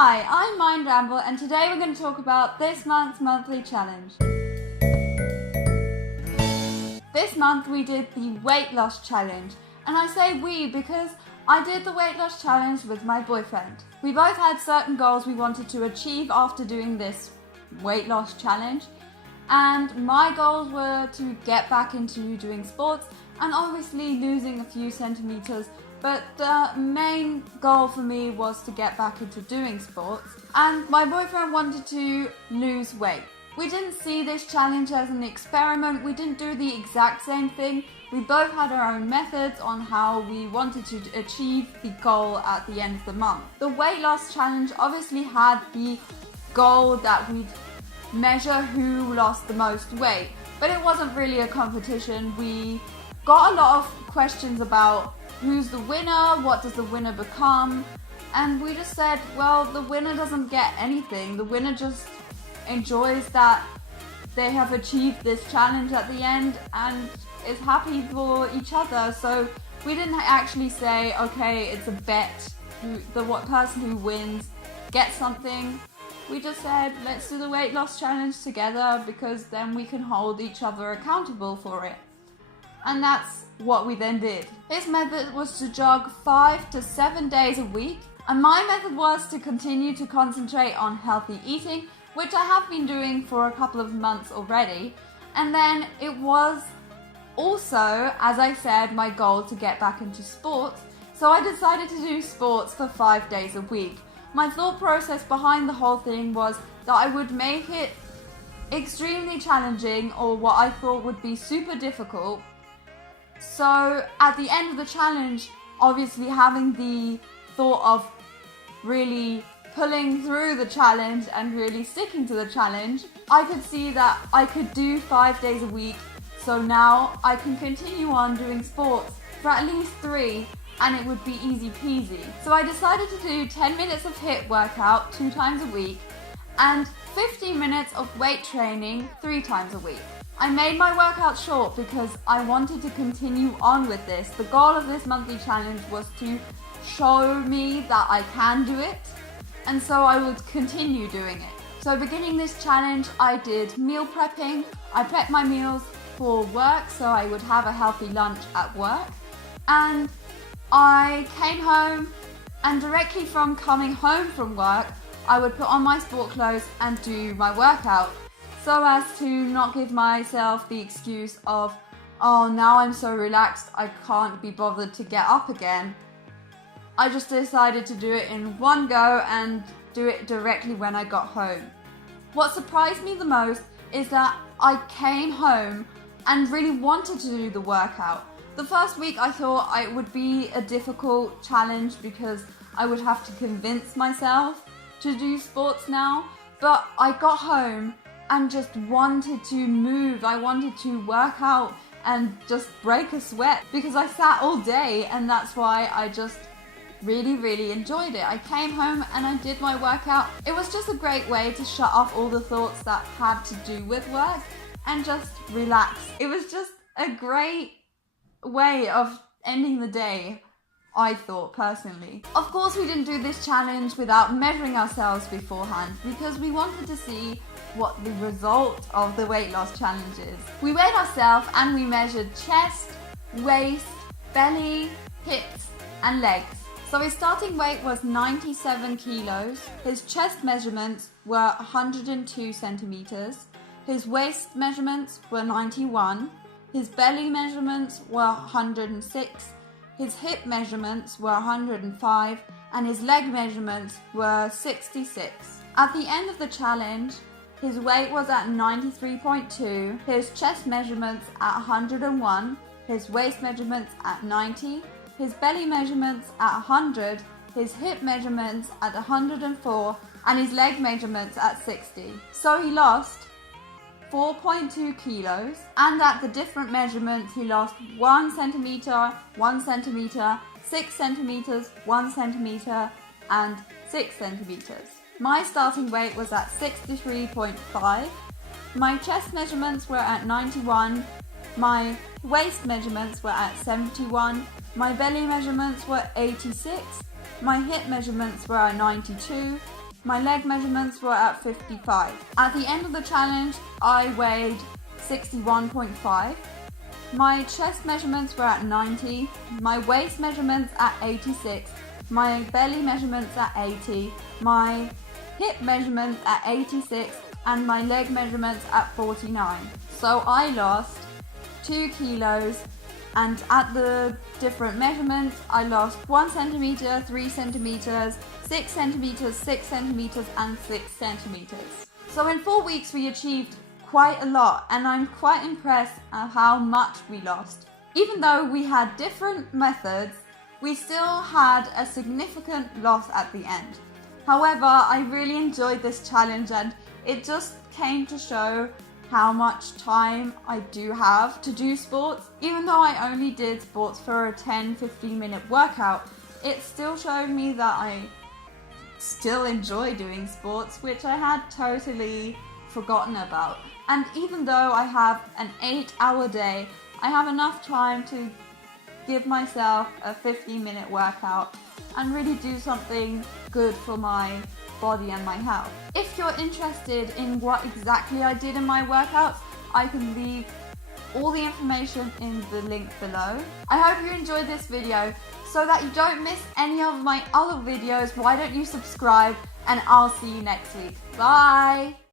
Hi, I'm Ramble, and today we're going to talk about this month's monthly challenge. This month we did the weight loss challenge, and I say we because I did the weight loss challenge with my boyfriend. We both had certain goals we wanted to achieve after doing this weight loss challenge, and my goals were to get back into doing sports and obviously losing a few centimeters. But the main goal for me was to get back into doing sports, and my boyfriend wanted to lose weight. We didn't see this challenge as an experiment. We didn't do the exact same thing. We both had our own methods on how we wanted to achieve the goal at the end of the month. The weight loss challenge obviously had the goal that we'd measure who lost the most weight, but it wasn't really a competition. We got a lot of questions about who's the winner, what does the winner become, and we just said, well, the winner doesn't get anything. The winner just enjoys that they have achieved this challenge at the end and is happy for each other. So we didn't actually say, okay, it's a bet, what person who wins gets something. We just said, let's do the weight loss challenge together because then we can hold each other accountable for it. And that's what we then did. His method was to jog 5 to 7 days a week, and my method was to continue to concentrate on healthy eating, which I have been doing for a couple of months already. And then it was also, as I said, my goal to get back into sports, so I decided to do sports for 5 days a week. My thought process behind the whole thing was that I would make it extremely challenging, or what I thought would be super difficult. So at the end of the challenge, obviously having the thought of really pulling through the challenge and really sticking to the challenge, I could see that I could do 5 days a week. So now I can continue on doing sports for at least 3 and it would be easy peasy. So I decided to do 10 minutes of Hiit Workout 2 times a week and 15 minutes of weight training 3 times a week. I made my workout short because I wanted to continue on with this. The goal of this monthly challenge was to show me that I can do it, and so I would continue doing it. So beginning this challenge, I did meal prepping. I prepped my meals for work so I would have a healthy lunch at work, and I came home, and directly from coming home from work, I would put on my sport clothes and do my workout, so as to not give myself the excuse of, oh, now I'm so relaxed I can't be bothered to get up again. I just decided to do it in one go and do it directly when I got home. What surprised me the most is that I came home and really wanted to do the workout. The first week I thought it would be a difficult challenge because I would have to convince myself to do sports now, but I got home and just wanted to move. I wanted to work out and just break a sweat because I sat all day, and that's why I just really enjoyed it. I came home and I did my workout. It was just a great way to shut off all the thoughts that had to do with work and just relax. It was just a great way of ending the day, I thought personally. Of course, we didn't do this challenge without measuring ourselves beforehand because we wanted to see what the result of the weight loss challenge is. We weighed ourselves and we measured chest, waist, belly, hips and legs. So his starting weight was 97 kilos, his chest measurements were 102 centimeters, his waist measurements were 91, his belly measurements were 106, his hip measurements were 105, and his leg measurements were 66. At the end of the challenge, his weight was at 93.2, his chest measurements at 101, his waist measurements at 90, his belly measurements at 100, his hip measurements at 104, and his leg measurements at 60. So he lost 4.2 kilos, and at the different measurements he lost 1 centimeter, 1 centimeter, 6 centimeters, 1 centimeter, and 6 centimeters. My starting weight was at 63.5. My chest measurements were at 91. My waist measurements were at 71. My belly measurements were 86. My hip measurements were at 92. My leg measurements were at 55. At the end of the challenge, I weighed 61.5. My chest measurements were at 90, my waist measurements at 86, my belly measurements at 80, my hip measurements at 86, and my leg measurements at 49. So I lost 2 kilos, and at the different measurements, I lost 1 centimeter, 3 centimeters, 6 centimeters, 6 centimeters, and 6 centimeters. So in 4 weeks, we achieved quite a lot, and I'm quite impressed at how much we lost. Even though we had different methods, we still had a significant loss at the end. However, I really enjoyed this challenge, and it just came to show how much time I do have to do sports. Even though I only did sports for a 10-15 minute workout, it still showed me that I still enjoy doing sports, which I had totally forgotten about. And even though I have an 8-hour day, I have enough time to give myself a 15-minute workout and really do something good for my body and my health. If you're interested in what exactly I did in my workouts, I can leave all the information in the link below. I hope you enjoyed this video. So that you don't miss any of my other videos, why don't you subscribe, and I'll see you next week. Bye!